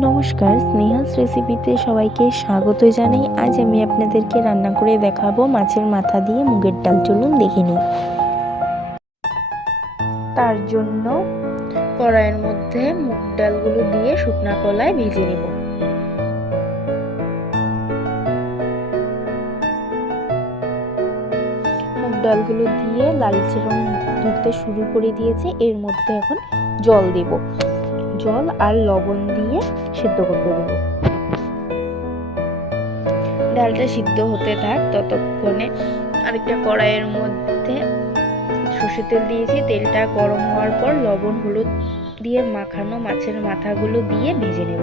নমস্কার, স্নেহাস রেসিপিতে সবাইকে স্বাগত জানাই। আজ আমি আপনাদেরকে রান্না করে দেখাবো মাছের মাথা দিয়ে মুগের ডাল। চলুন দেখে নিই। তার জন্য কড়াইয়ের মধ্যে মুগ ডালগুলো দিয়ে শুকনা কলায় ভেজে নেব। মুগ ডালগুলো দিয়ে লালচে রং ধরতে শুরু করে দিয়েছে। এর মধ্যে এখন জল দেব। জল আর লবণ দিয়ে সিদ্ধ করতে দেবো। ডালটা সিদ্ধ হতে থাক, ততক্ষণে আরেকটা কড়াইয়ের মধ্যে সর্ষের তেল দিয়েছি। তেলটা গরম হওয়ার পর লবণ, হলুদ দিয়ে মাখানো মাছের মাথাগুলো দিয়ে ভেজে নেব।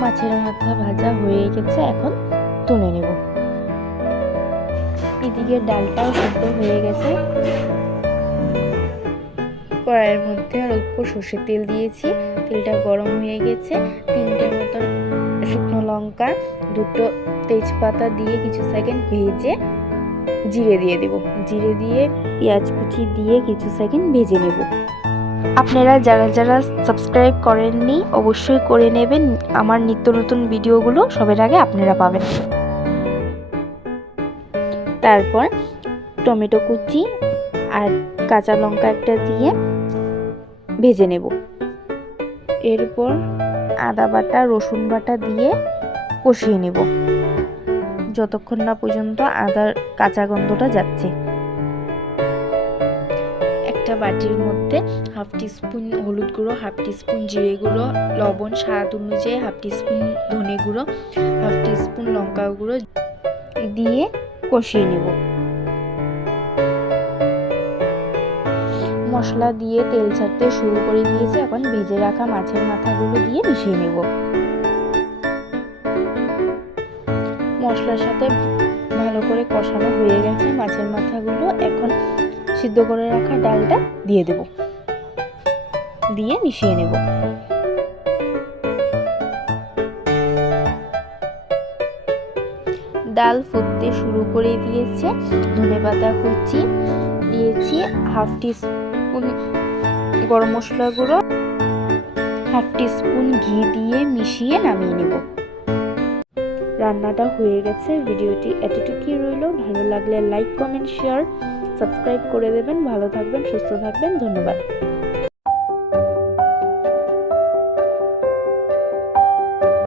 মাছের মাথা ভাজা হয়ে গেছে, এখন তুলে নেব। এদিকে ডালটাও সিদ্ধ হয়ে গেছে। কড়াইয়ের মধ্যে আর অল্প সর্ষের তেল দিয়েছি। তেলটা গরম হয়ে গেছে। তিনটে মতন শুকনো লঙ্কা, দুটো তেজপাতা দিয়ে কিছু সেকেন্ড ভেজে জিরে দিয়ে দেব। জিরে দিয়ে পেঁয়াজ কুচি দিয়ে কিছু সেকেন্ড ভেজে নেব। আপনারা যারা যারা সাবস্ক্রাইব করেননি, অবশ্যই করে নেবেন। আমার নিত্য নতুন ভিডিওগুলো সবার আগে আপনারা পাবেন। তারপর টমেটো কুচি আর কাঁচা লঙ্কা একটা দিয়ে ভেজে নেব। এরপর আদা বাটা, রসুন বাটা দিয়ে কষিয়ে নেব। যতক্ষণ না পর্যন্ত আদার কাঁচা গন্ধটা যাচ্ছে। একটা বাটির মধ্যে হাফ টিস্পুন হলুদ গুঁড়ো, হাফ টিস্পুন জিরে গুঁড়ো, লবণ, স্বাদ অনুযায়ী হাফ টিস্পুন ধনে গুঁড়ো, হাফ টিস্পুন লঙ্কা গুঁড়ো দিয়ে কষিয়ে নেব। মশলা দিয়ে তেল ছাড়তে শুরু করে দিয়েছে। এখন ভেজে রাখা মাছের মাথাগুলো দিয়ে মিশিয়ে নেব। মশলার সাথে ভালো করে কষানো হয়ে গেছে মাছের মাথাগুলো। এখন সিদ্ধ করে রাখা ডালটা দিয়ে দেব। দিয়ে মিশিয়ে নেব। ডাল ফুটতে শুরু করে দিয়েছে। ধনে পাতা কুচি দিয়েছি, হাফ টিস্পুন গরম মশলা গুঁড়ো, হাফ টিস্পুন ঘি দিয়ে মিশিয়ে নামিয়ে নেব। রান্নাটা হয়ে গেছে, ভিডিওটি এতটুকুই রইল। ভালো লাগলে লাইক, কমেন্ট, শেয়ার, সাবস্ক্রাইব করে দেবেন। ভালো থাকবেন, সুস্থ থাকবেন, ধন্যবাদ।